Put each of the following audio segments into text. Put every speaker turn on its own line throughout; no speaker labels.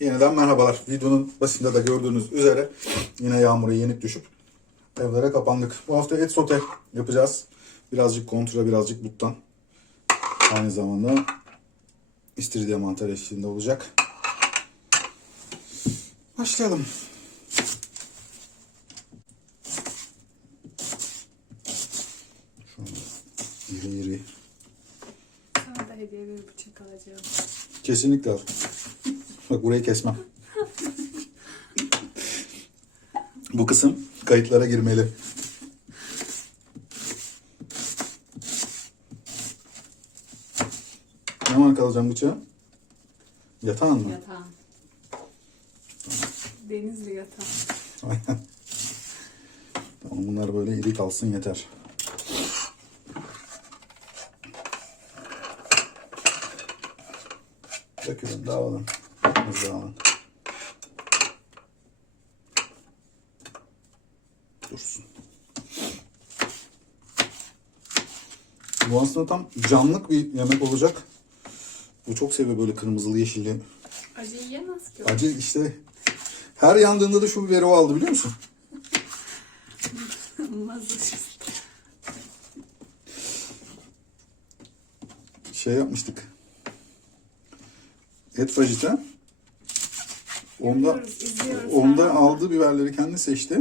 Yeniden merhabalar. Videonun başında da gördüğünüz üzere yine yağmura yenik düşüp evlere kapandık. Bu hafta et sote yapacağız. Birazcık kontra, birazcık buttan. Aynı zamanda istiridye mantar eşliğinde olacak. Başlayalım. İri iri.
Sana da hediye bir bıçak alacağım.
Kesinlikle al. Bak burayı kesmem. Bu kısım kayıtlara girmeli. Ne marka alacağım bıçağı? Yatağın mı?
Yatağım. Denizli yatağı.
Aynen. Tamam bunlar böyle iri kalsın yeter. Dökülün dağılın. Hızlı dağılın. Dursun. Bu aslında tam canlık bir yemek olacak. Bu çok seviyor böyle kırmızılı yeşilli.
Acı yiyemez ki o.
Acı işte her yandığında da şu biberi o aldı biliyor musun? Şey yapmıştık. Et fajita. Onda
izliyoruz.
onda
Ha.
aldığı biberleri kendi seçti.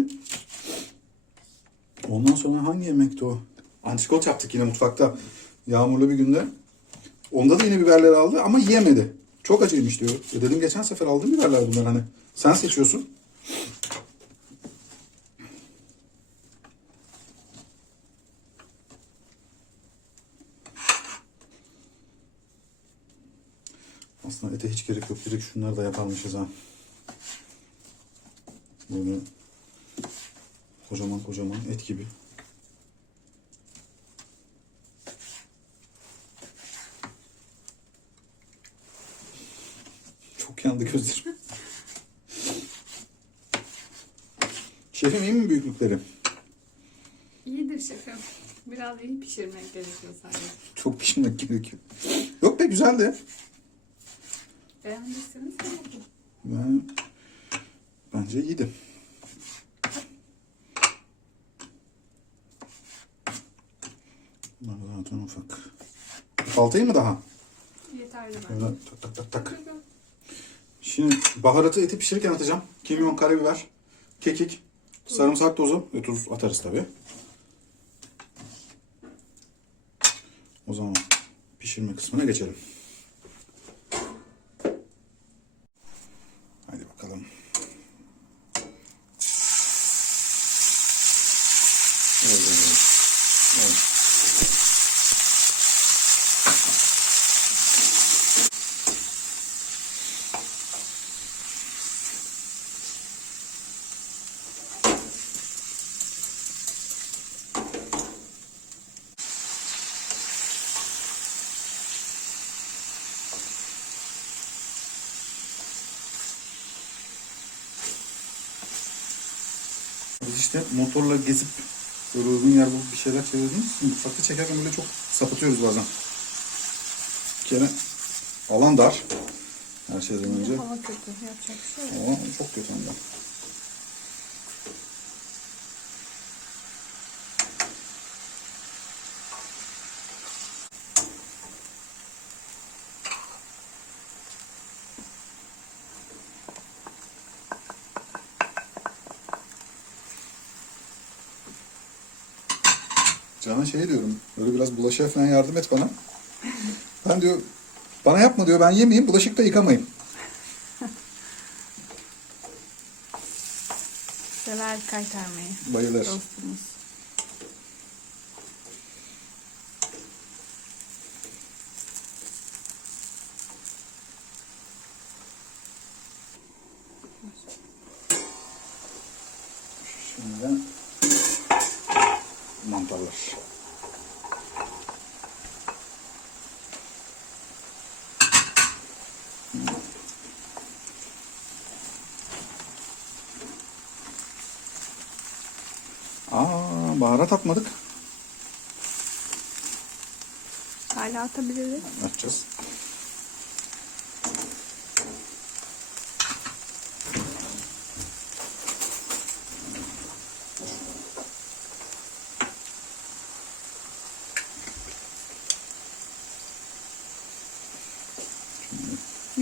Ondan sonra hangi yemekti o? Antrikot yaptık yine mutfakta. Yağmurlu bir günde. Onda da yine biberleri aldı ama yiyemedi. Çok acıymış diyor. E dedim geçen sefer aldığım biberler bunlar hani. Sen seçiyorsun. Aslında ete hiç gerek yok. Direkt şunları da yaparmışız ha. Böyle kocaman kocaman et gibi. Çok yandı gözlerim. Şefim iyi mi büyüklükleri?
İyidir şefim. Biraz iyi pişirmek gerekiyor sadece.
Çok pişirmek gerekiyor. Yok be güzeldi.
Beğendiyseniz ne mutlu.
Ben, bence iyiydi. Bunlar zaten ufak. Saltayı mı daha?
Yeterli
Böyle
bence.
tak tak tak tak. Şimdi baharatı eti pişirirken atacağım. Kimyon, karabiber, kekik, sarımsak tozu ve tuz atarız tabi. O zaman pişirme kısmına geçelim. Hadi bakalım. Evet, evet. Evet. Biz işte motorla gezip böyle uygun yer bulup bir şeyler çevirdiğimiz için mutfakta çekerken böyle çok sapıtıyoruz bazen. Bir kere alan dar. Her şeyden önce.
Hava kötü. Yapacak bir şey yok.
Ama çok kötü hem Can'a şey diyorum, böyle biraz bulaşığa falan yardım et bana. Ben diyor, bana yapma diyor, ben yemeyeyim, bulaşık da yıkamayayım.
Sever kaytarmayı.
Bayılır.
Dostumuz.
Şimdi mantarlar. Aa, baharat atmadık.
Hala atabiliriz.
Açacağız.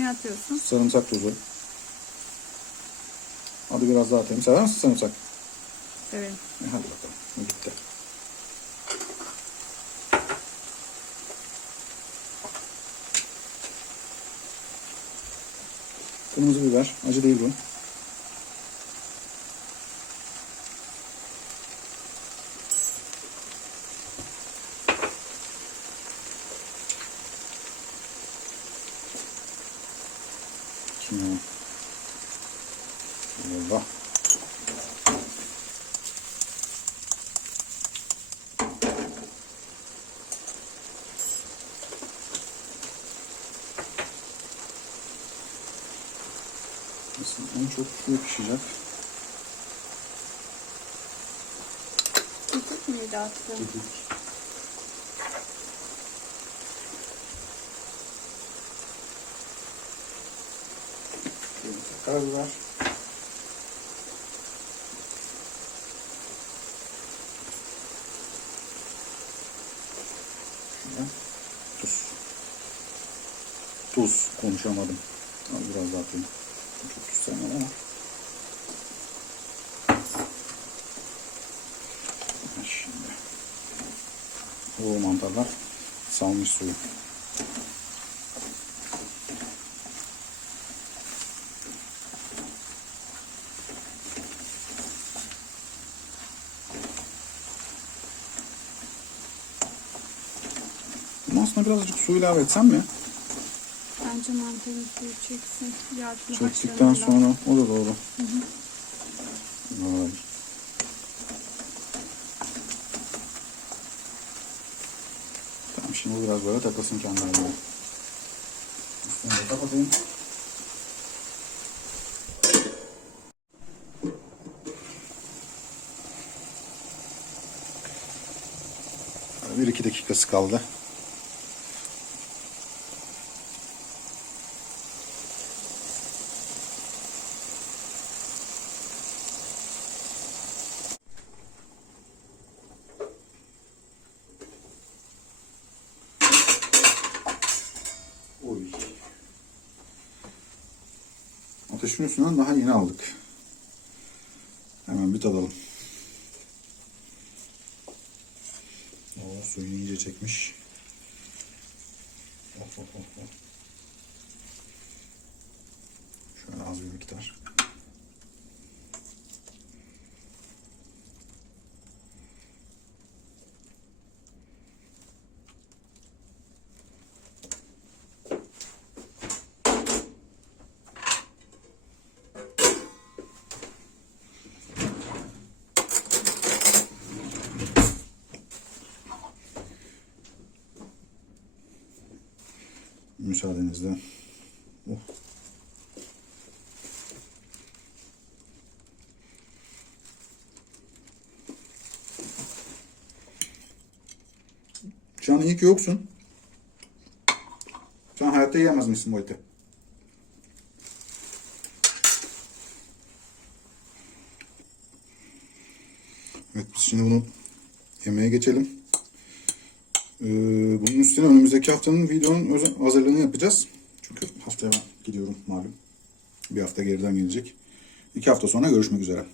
Ne atıyorsun?
Sarımsak tozu. Hadi biraz daha atayım. Sever misin sarımsak?
Evet.
E, hadi bakalım. Gitti. Kırmızı biber. Acı değil bu. Aslında en çok şu pişecek.
Küçük müydü attın?
Karabiber. Şöyle. Tuz. Tuz. Konuşamadım. Al biraz daha atayım. Çok tuz sevmem ama. Şimdi. O mantarlar salmış suyu. Aslında birazcık su ilave etsem mi?
Bence mantarın suyu çeksin. Yağlı
Çektikten sonra o da doğru. Hayır. Tamam şimdi biraz böyle takılsın kendi haline. Üstünü de kapatayım. Bir iki dakikası kaldı. Ateşin üstünden daha yeni aldık. Hemen bir tadalım. Oo, suyunu iyice çekmiş. Oh, oh, oh, oh. Şöyle az bir miktar. Müsaadenizle. Oh. Şu an iyi ki yoksun. Sen hayatta yiyemez misin bu eti? Evet biz şimdi bunu yemeğe geçelim. Ee, bunun üstüne önümüzdeki haftanın videonun hazırlığını yapacağız. Çünkü haftaya ben gidiyorum malum. Bir hafta geriden gelecek. İki hafta sonra görüşmek üzere.